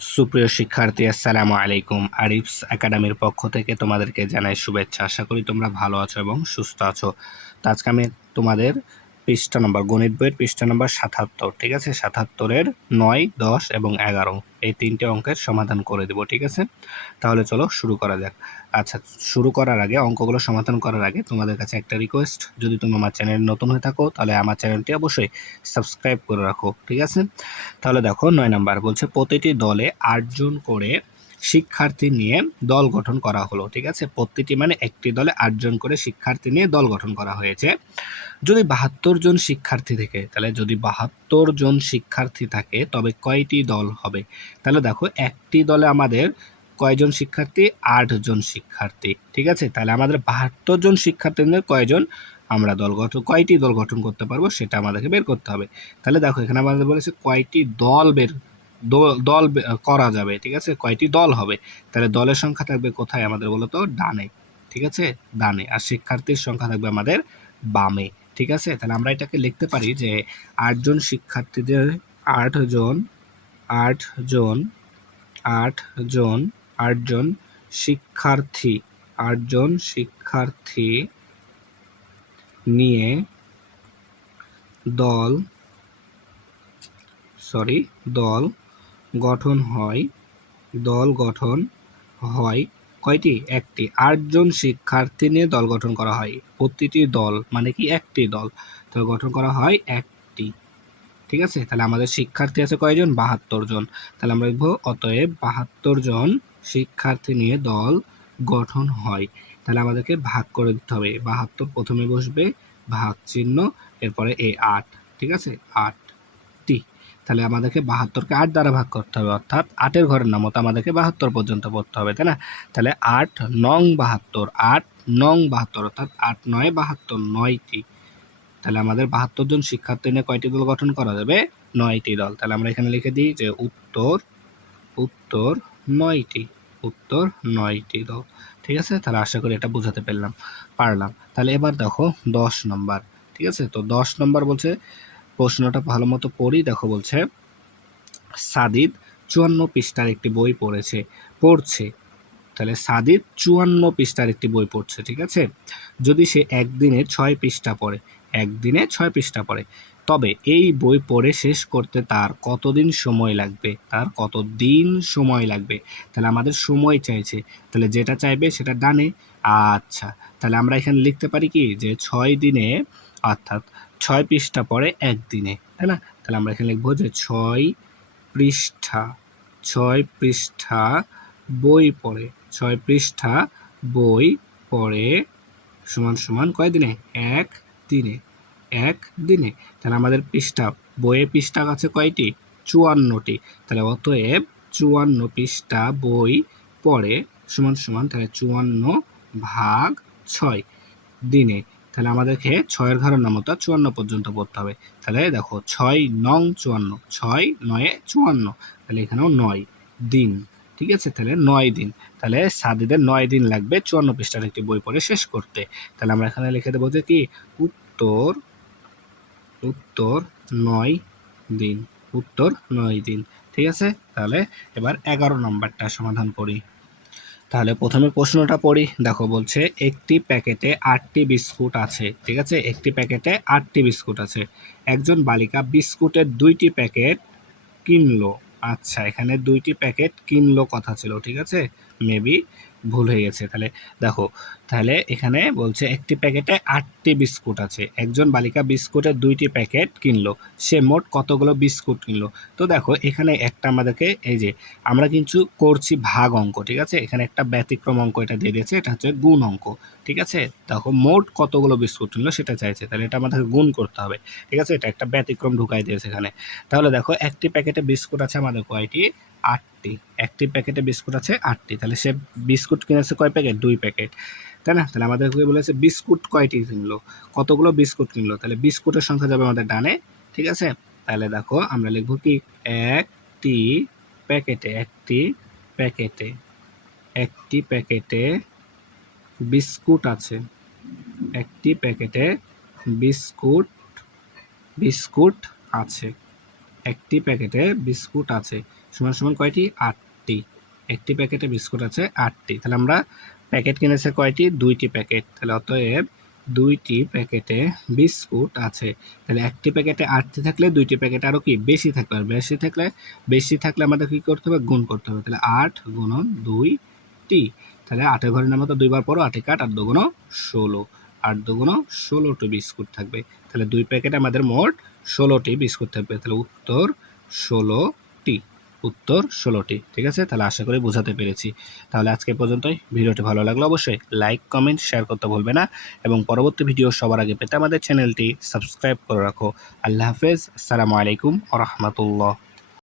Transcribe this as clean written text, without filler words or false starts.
সুপ্রিয় শিক্ষার্থী, আসসালামু আলাইকুম। আরিফস একাডেমির পক্ষ থেকে তোমাদেরকে জানাই শুভেচ্ছা। আশা করি তোমরা ভালো আছো এবং সুস্থ আছো। তো আজকে আমি তোমাদের পৃষ্ঠা নম্বর গণিত বইয়ের পৃষ্ঠা নম্বর ৭৭, ঠিক আছে, ৭৭-এর ৯, ১০ এবং ১১ এই তিনটে অঙ্কের সমাধান করে দেব, ঠিক আছে। তাহলে চলো শুরু করা যাক। আচ্ছা, শুরু করার আগে, অঙ্কগুলো সমাধান করার আগে তোমাদের কাছে একটা রিকোয়েস্ট, যদি তুমি আমার চ্যানেল নতুন হয়ে থাকো তাহলে আমার চ্যানেলটি অবশ্যই সাবস্ক্রাইব করে রাখো, ঠিক আছে। তাহলে দেখো ৯ নাম্বার বলছে প্রতিটি দলে ৮ জন করে শিক্ষার্থী নিয়ে দল গঠন করা হলো, ঠিক আছে। প্রতিটি মানে একটি দলে ৮ জন করে শিক্ষার্থী নিয়ে দল গঠন করা হয়েছে। যদি ৭২ জন শিক্ষার্থী থাকে, তাহলে যদি ৭২ জন শিক্ষার্থী থাকে তবে কয়টি দল হবে? তাহলে দেখো একটি দলে আমাদের কয়জন শিক্ষার্থী? ৮ জন শিক্ষার্থী, ঠিক আছে। তাহলে আমাদের ৭২ জন শিক্ষার্থীদের কয়জন আমরা কয়টি দল গঠন করতে পারবো সেটা আমাদেরকে বের করতে হবে। তাহলে দেখো এখানে আমাদের বলেছে কয়টি দল করা যাবে, ঠিক আছে, কয়টি দল হবে। তাহলে দলের সংখ্যা থাকবে কোথায় আমাদের বলতো? ডানে, ঠিক আছে, ডানে। আর শিক্ষার্থীর সংখ্যা থাকবে আমাদের বামে, ঠিক আছে। তাহলে আমরা এটাকে লিখতে পারি যে ৮ জন শিক্ষার্থীদের ৮ জন ৮ জন ৮ জন ৮ জন শিক্ষার্থী ৮ জন শিক্ষার্থী নিয়ে দল দল গঠন হয়। দল গঠন হয় কয়টি? একটি। ৮ জন শিক্ষার্থী নিয়ে দল গঠন করা হয়। প্রতিটি দল মানে কি? একটি দল। তো গঠন করা হয় একটি, ঠিক আছে। তাহলে আমাদের শিক্ষার্থী আছে কয়জন? ৭২ জন। তাহলে আমরা লিখব অতএব ৭২ জন শিক্ষার্থী নিয়ে দল গঠন হয়। তাহলে আমাদেরকে ভাগ করে দিতে হবে। ৭২ প্রথমে বসবে, ভাগ চিহ্ন, এরপরে ৮, ঠিক আছে, ৮টি। তাহলে আমাদেরকে ৭২-কে ৮ দ্বারা ভাগ করতে হবে, অর্থাৎ ৮-এর ঘরের নাম মতো আমাদেরকে ৭২ পর্যন্ত পড়তে হবে, তাই না? তাহলে ৮ নং ৭২, ৮ নং ৭২, অর্থাৎ ৮ ৯ ৭২, ৯টি। তাহলে আমাদের ৭২ জন শিক্ষার্থী নিয়ে কয়টি দল গঠন করা যাবে? ৯টি দল। তাহলে আমরা এখানে লিখে দিই যে উত্তর ৯টি, উত্তর ৯টি দল, ঠিক আছে। তাহলে আশা করি এটা বোঝাতে পারলাম। তাহলে এবার দেখো ১০ নম্বর, ঠিক আছে। তো ১০ নম্বর বলছে, প্রশ্নটা ভালো মতো পড়ি। দেখো বলছে সাদিদ ৫৪ পৃষ্ঠার একটি বই পড়ছে। তাহলে সাদিদ ৫৪ পৃষ্ঠার একটি বই পড়ছে, ঠিক আছে। যদি সে একদিনে ৬ পৃষ্ঠা পড়ে, তবে এই বই পড়ে শেষ করতে তার কতদিন সময় লাগবে? তাহলে আমাদের সময় চাইছে, তাহলে যেটা চাইবে সেটা ডানে। আচ্ছা, তাহলে আমরা এখানে লিখতে পারি কি যে ৬ দিনে, অর্থাৎ ৬ পৃষ্ঠা পড়ে একদিনে, তাই না? তাহলে আমরা এখানে লিখবো যে ৬ পৃষ্ঠা বই পড়ে, ৬ পৃষ্ঠা বই পড়ে সমান সমান কয় দিনে? একদিনে। তাহলে আমাদের বইয়ের পৃষ্ঠা আছে কয়টি? ৫৪টি। তাহলে অতএব ৫৪ পৃষ্ঠা বই পড়ে সমান সমান, তাহলে ৫৪ ভাগ ৬ দিনে। তাহলে আমাদেরকে ৬-এর ঘরের নাম মতো ৫৪ পর্যন্ত পড়তে হবে। তাহলে দেখো ৬ নং ৫৪, ৬ ৯-এ ৫৪, তাহলে এখানেও ৯ দিন, ঠিক আছে। তাহলে ৯ দিন। তাহলে সাদিদের ৯ দিন লাগবে ৫৪ পৃষ্ঠার একটি বই পড়ে শেষ করতে। তাহলে আমরা এখানে লিখে দেবো যে কি উত্তর ৯ দিন, উত্তর ৯ দিন, ঠিক আছে। তাহলে এবার ১১ নম্বরটা সমাধান করি। তাহলে প্রথমে প্রশ্নটা পড়ি। দেখো বলছে একটি প্যাকেটে ৮টি বিস্কুট আছে, ঠিক আছে, একটি প্যাকেটে ৮টি বিস্কুট আছে। একজন বালিকা বিস্কুটের ২টি প্যাকেট কিনলো। আচ্ছা, এখানে ২টি প্যাকেট কিনলো কথা ছিল, ঠিক আছে, মেবি ভুল হয়ে গেছে। তাহলে দেখো, তাহলে এখানে বলছে একটি প্যাকেটে ৮টি বিস্কুট আছে। একজন বালিকা বিস্কুটের ২টি প্যাকেট কিনলো। সে মোট কতগুলো বিস্কুট কিনলো? তো দেখো এখানে একটা আমাদেরকে, এই যে আমরা কিন্তু করছি ভাগ অঙ্ক, ঠিক আছে। এখানে একটা ব্যতিক্রম অঙ্ক এটা দিয়ে দিয়েছে, এটা হচ্ছে গুণ অঙ্ক, ঠিক আছে। দেখো মোট কতগুলো বিস্কুট কিনলো সেটা চাইছে, তাহলে এটা আমাদেরকে গুণ করতে হবে, ঠিক আছে। এটা একটা ব্যতিক্রম ঢুকাই দিয়েছে এখানে। তাহলে দেখো একটি প্যাকেটে বিস্কুট আছে আমাদের কয়টি? ৮টি। একটি প্যাকেটে বিস্কুট আছে ৮টি। তাহলে সে বিস্কুট কিনেছে কয় প্যাকেট? ২ প্যাকেট, তাই না? তাহলে আমাদেরকে বলেছে বিস্কুট কয়টি কিনলো, কতগুলো বিস্কুট কিনলো। তাহলে বিস্কুটের সংখ্যা যাবে আমাদের ডানে, ঠিক আছে। তাহলে দেখো আমরা লিখবো কি একটি প্যাকেটে একটি প্যাকেটে বিস্কুট আছে। একটি প্যাকেটে বিস্কুট আছে। একটি প্যাকেটে বিস্কুট আছে। সমান সমান কয়টি? 8টি। একটি প্যাকেটে বিস্কুট আছে 8টি। তাহলে আমরা প্যাকেট কিনেছে কয়টি? 2টি প্যাকেট। তাহলে অতএব 2টি প্যাকেটে বিস্কুট আছে। তাহলে একটি প্যাকেটে 8টি থাকলে 2টি প্যাকেটে আরও কি বেশি থাকবে, আর বেশি থাকলে আমাদের কী করতে হবে? গুণ করতে হবে। তাহলে 8 গুণন 2টি। তাহলে 8-এর ঘরের নামে তো 2বার পড়ো, 8 কাট, 8 দুগুণ 16, 8 দুগুণ 16টি বিস্কুট থাকবে। তাহলে 2 প্যাকেটে আমাদের মোট 16টি বিস্কুট থাকবে। তাহলে উত্তর 16টি। উত্তর 16টি। ঠিক আছে, তাহলে আশা করি বোঝাতে পেরেছি। তাহলে আজকে পর্যন্তই। ভিডিওটি ভালো লাগলে অবশ্যই লাইক, কমেন্ট, শেয়ার করতে ভুলবে না এবং পরবর্তী ভিডিও সবার আগে পেতে আমাদের চ্যানেলটি সাবস্ক্রাইব করে রাখো। আল্লাহ হাফেজ। আসসালামু আলাইকুম ওয়া রাহমাতুল্লাহ।